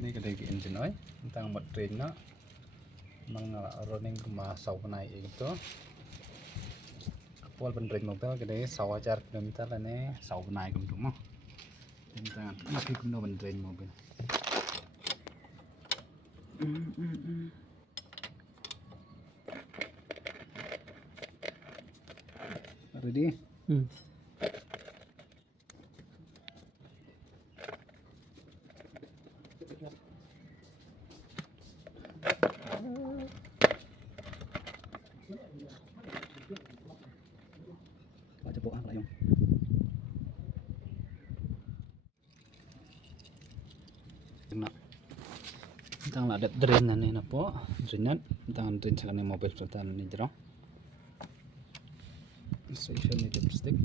ini kedai engine oil tentang baterai na mang running ma sau này itu kapal baterai mobil kedai sau ajar kilometer ini sau này kum tuh tentang masih kum no baterai mobil ready baca buah lah yung tentang ada drain nih napo drainnya tentang drain sekarang mobil sultan ini jerong section ini dipstick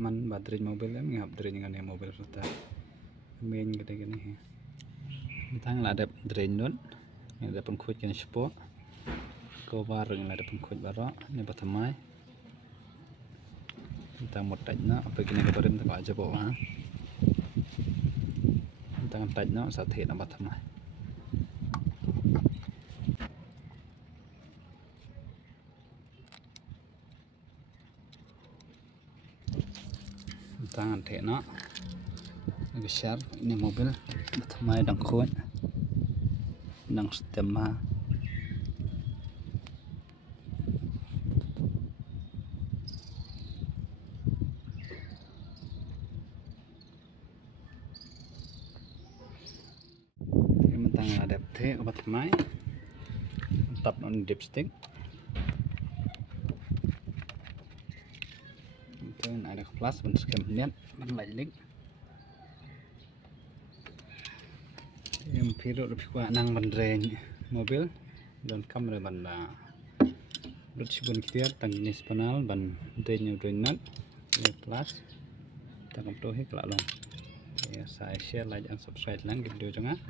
man baterai mobil em ngap drain dengan mobil serta main gede gini tentang ada drain nun ada pengkut yang sport cover yang ada pengkut baru ini pertama tentang motornya apa gini kabarin tak aja bawa tentang tajnya saat hit apa pertama tangan tekna besar ini mobil pertama dang kuat dang stemma ini tangan ada te obat mai tap on dipstick ada kelas bentuk kemudian lagi yang biru lebih kuat nang bandreng mobil dan kamera banda bersibun kita tangnis panel ban denya donat ya kelas tangkap tuh kalau ya saya share like dan subscribe lang video jangan